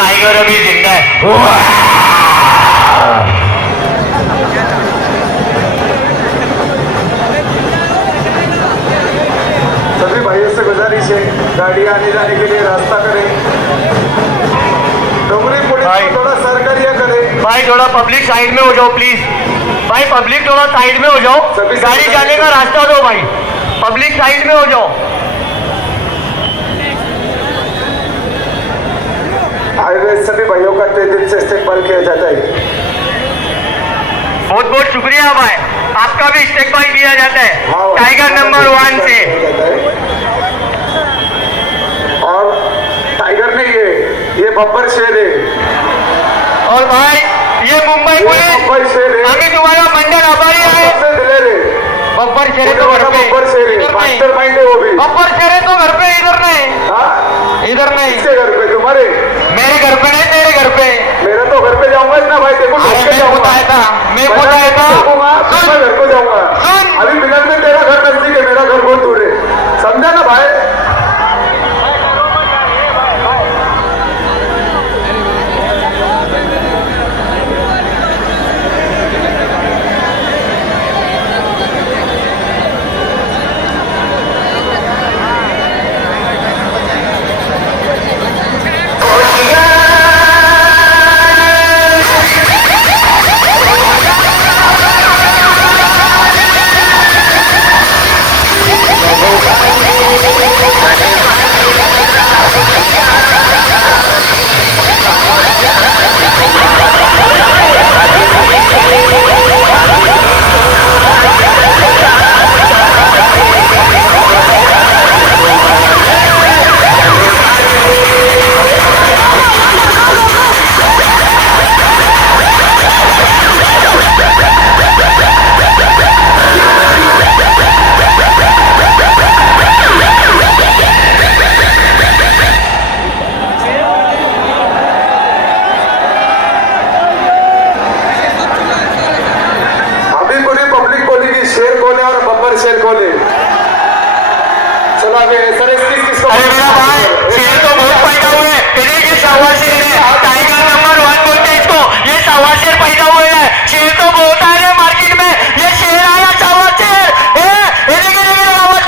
टाइगर अभी जिंदा है। सभी भाइयों से गुजारिश है गाड़ी आने जाने के लिए रास्ता करें। डोंगरी पुलिस को थोड़ा सहकार्य करें। भाई थोड़ा पब्लिक साइड में हो जाओ प्लीज। भाई पब्लिक थोड़ा साइड में हो जाओ, गाड़ी जाने का रास्ता दो भाई, पब्लिक साइड में हो जाओ। हाईवे सभी भाइयों का तहे दिल से इस्तेमाल किया जाता है। बहुत बहुत शुक्रिया भाई, आपका भी इस्तेमाल किया जाता है टाइगर नंबर 1 से। और टाइगर नहीं ये बब्बर शेर है। और भाई ये मुंबई पुलिस हमें तुम्हारा मंडल आभारी है। बब्बर शेर तो घर पे, मास्टर माइंड है वो भी। बब्बर शेर तो घर पे, इधर नहीं, इधर नहीं। किसके घर पे? तुम्हारे? मेरे घर पे नहीं, तेरे घर पे। मेरा तो घर पे जाऊंगा ना भाई, देखो मैं खुद आया था, मैं खुद आया था। मैं घर को जाऊंगा। अभी मिलन में तेरा घर नजदीक है, मेरा घर बहुत दूर है, समझा ना भाई? शेर को ले चला सर। किसको? अरे मेरा भाई शेर तो बहुत पैदा हुए हैं, ये सवा शेर है, टाइगर नंबर 1 बोलते हैं इसको। ये सवा शेर पैदा हुए हैं, शेर तो बहुत आए मार्केट में। ये शेर आया सवा शेर, ये देखिए आवाज